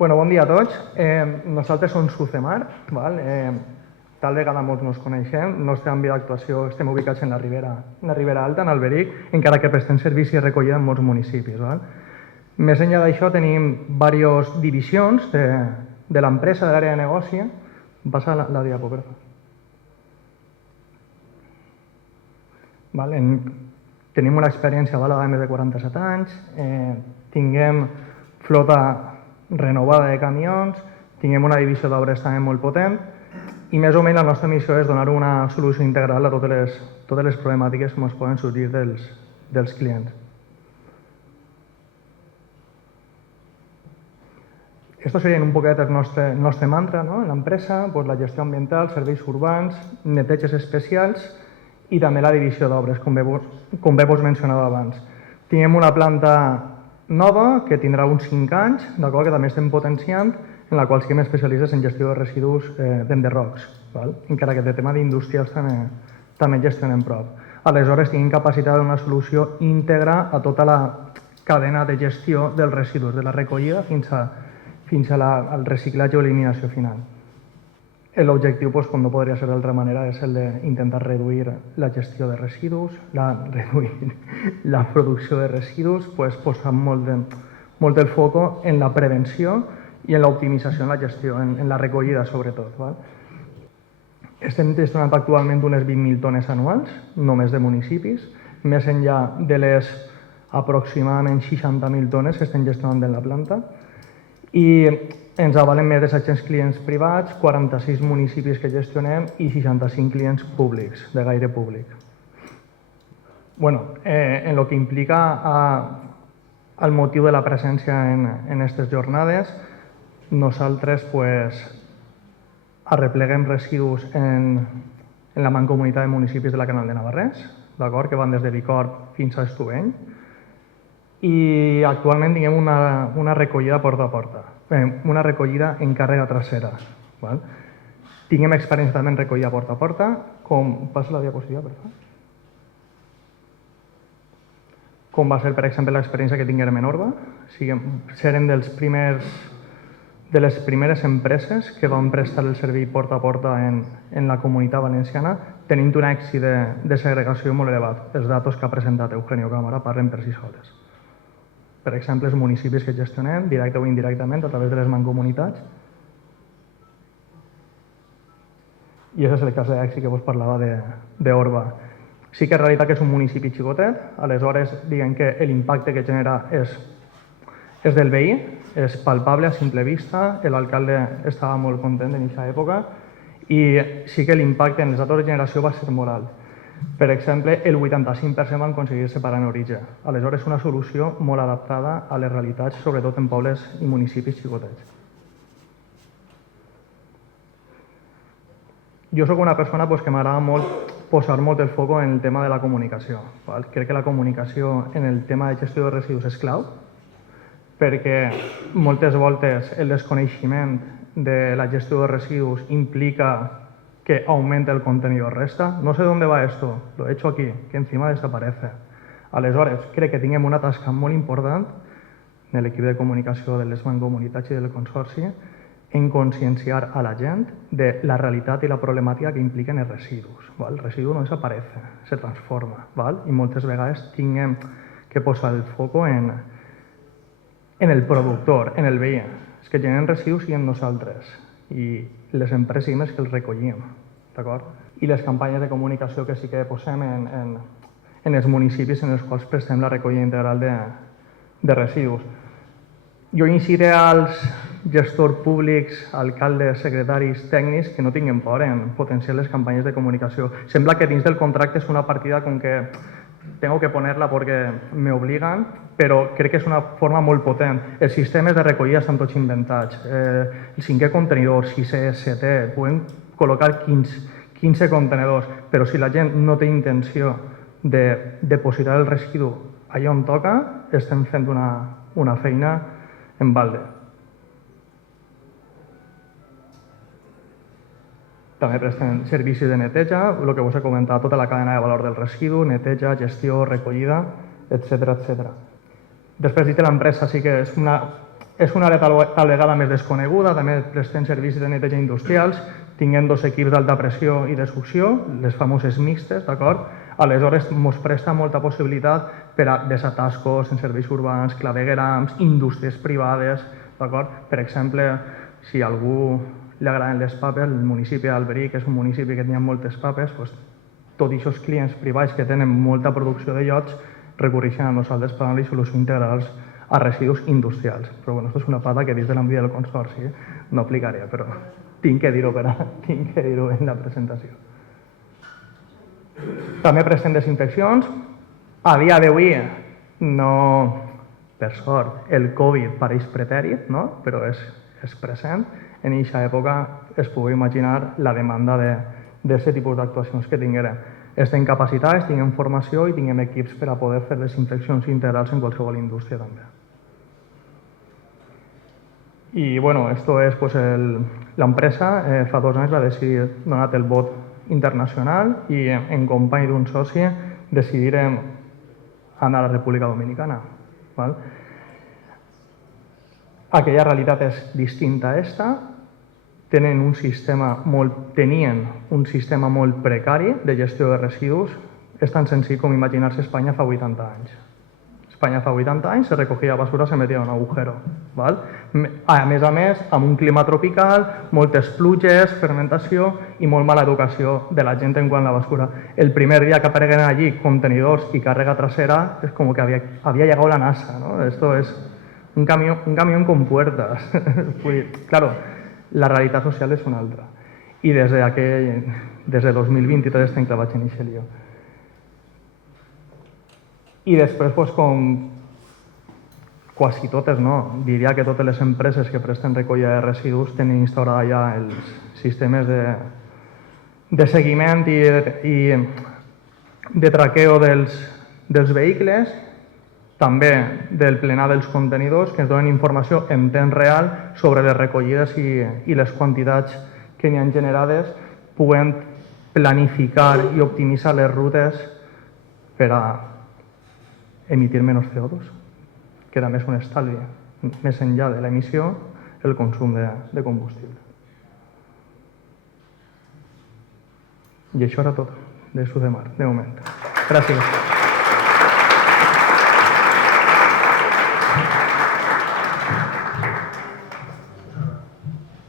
Bon dia a tots. Nosaltres som Sucemar. Tal vegada molts no ens coneixem. El nostre àmbit d'actuació estem ubicats en la Ribera Alta, en Alberic, encara que prestem servici i recollida en molts municipis. Més enllà d'això tenim diverses divisions de l'empresa, de l'àrea de negoci. Passa la diapo, per favor. Tenim una experiència avalada de més de 47 anys, tinguem flota renovada de camions, tinguem una divisió d'obres també molt potent i més o menys la nostra missió és donar una solució integral a totes les problemàtiques que ens poden sortir dels clients. Esto seria un poquet el nostre mantra en l'empresa, la gestió ambiental, serveis urbans, neteges especials i també la divisió d'obres, com bé vos mencionava abans. Tinguem una planta nova que tindrà uns 5 anys, que també estem potenciant, en la qual siguem especialistes en gestió de residus d'enderrocs, encara que de tema d'industrials també gestionem prop. Aleshores, tinguem capacitat d'una solució íntegra a tota la cadena de gestió dels residus, de la recollida fins al reciclatge o eliminació final. L'objectiu, com no podria ser d'altra manera, és el d'intentar reduir la gestió de residus, reduir la producció de residus, posant molt el foc en la prevenció i en l'optimització en la gestió, en la recollida sobretot. Estem gestionant actualment unes 20.000 tones anuals, només de municipis, més enllà de les aproximadament 60.000 tones que estem gestionant en la planta, i ens avalen més de 700 clients privats, 46 municipis que gestionem i 65 clients públics, de gaire públic. En el que implica el motiu de la presència en aquestes jornades, nosaltres arrepleguem residus en la mancomunitat de municipis de la Canal de Navarrés, que van des de Bicorb fins a Estubeny, i actualment tinguem una recollida porta a porta, una recollida en càrrega trasera. Tinguem experiència també en recollida porta a porta, passa la diapositiva, per favor. Com va ser, per exemple, l'experiència que tinguem en Orba. Serem de les primeres empreses que van prestar el servei porta a porta en la Comunitat Valenciana, tenint un èxit de segregació molt elevat. Els datos que ha presentat Eugenio Cámara parlen per si soles. Per exemple, els municipis que gestionem, directe o indirectament, a través de les mancomunitats. I aquest és el cas d'èxit que vos parlava d'Orba. Sí que és realitat que és un municipi xicotet, aleshores diguem que l'impacte que genera és del veí, és palpable a simple vista, l'alcalde estava molt content en aquesta època i sí que l'impacte en les dates de generació va ser molt alt. Per exemple, el 85% van aconseguir separar en origen. Aleshores, una solució molt adaptada a les realitats, sobretot en pobles i municipis xicotets. Jo soc una persona que m'agrada molt posar molt el foc en el tema de la comunicació. Crec que la comunicació en el tema de gestió de residus és clau, perquè moltes voltes el desconeixement de la gestió de residus implica que aumenta el contenidor, resta. No sé dónde va esto, lo he hecho aquí, que encima desaparece. Aleshores, crec que tinguem una tasca molt important en l'equip de comunicació de les mancomunitats i del consorci en conscienciar a la gent de la realitat i la problemàtica que impliquen els residus. El residu no desaparece, se transforma, i moltes vegades tinguem que posar el foc en el productor, en el veí. Els que generen residus siguem nosaltres i les empreses que els recollim, d'acord? I les campanyes de comunicació que sí que posem en els municipis en els quals prestem la recollida integral de residus. Jo incidiré als gestors públics, alcaldes, secretaris, tècnics, que no tinguin por en potenciar les campanyes de comunicació. Sembla que dins del contracte és una partida com que tengo que ponerla porque me obligan, però crec que és una forma molt potent. Els sistemes de recollida estan tots inventats. El 5è contenidor, 6è, 7è, podem col·locar 15 contenedors, però si la gent no té intenció de depositar el residu allà on toca, estem fent una feina en balde. També prestem servicis de neteja, el que us he comentat, tota la cadena de valor del residu, neteja, gestió, recollida, etc. Després dit que l'empresa sí que és És una àrea tal vegada més desconeguda, també prestem servicis de neteja industrials, tinguem 2 equips d'alta pressió i de succió, les famoses mixtes, d'acord? Aleshores, ens presta molta possibilitat per a desatascos en serveis urbans, claveguerams, indústries privades, d'acord? Per exemple, si a algú li agraden les papes, el municipi d'Alberic és un municipi que tenia moltes papes, doncs, tots aquests clients privats que tenen molta producció de llots recurreixen a nosaltres per donar-li solucions integrals a residus industrials. Però bueno, això és una pata que dins de l'àmbit del consorci no aplicaria, però tinc que dir-ho en la presentació. També prestem desinfeccions. A dia d'avui, no, per sort, el Covid pareix pretèrit, no? Però és present. En aquesta època es pugui imaginar la demanda d'aquest tipus d'actuacions que tinguérem. Estem capacitats, tinguem formació i tinguem equips per a poder fer desinfeccions integrals en qualsevol indústria també. Y bueno, esto es pues la empresa fa 2 anys va decidir donar el vot internacional i en company d'un soci decidirem anar a la República Dominicana. ¿Vale? Aquella realitat és distinta a esta, tenien un sistema molt precari de gestió de residus, és tan senzill com imaginar-se Espanya fa 80 anys. Espanya fa 80 anys se recogia basura, se metia en un agujero. ¿Val? A més, amb un clima tropical, moltes pluges, fermentació i molt mala educació de la gent en quant a la basura. El primer dia que apareguen allí contenidors i càrrega trasera és com que havia llegat la NASA, ¿no? Esto es un camión con puertas. Claro, la realitat social és una altra. I des de 2023 estem clavats en aquest lío. I després, com quasi totes, no, diria que totes les empreses que presten recollida de residus tenen instaurada ja els sistemes de seguiment i de traqueo dels vehicles, també del plenar dels contenidors, que ens donen informació en temps real sobre les recollides i les quantitats que n'hi han generades, puguem planificar i optimitzar les rutes per a emitir menys CO2, que també és un estalvi, més enllà de l'emissió, el consum de combustible. I això era tot de Sudemar, de moment. Gràcies.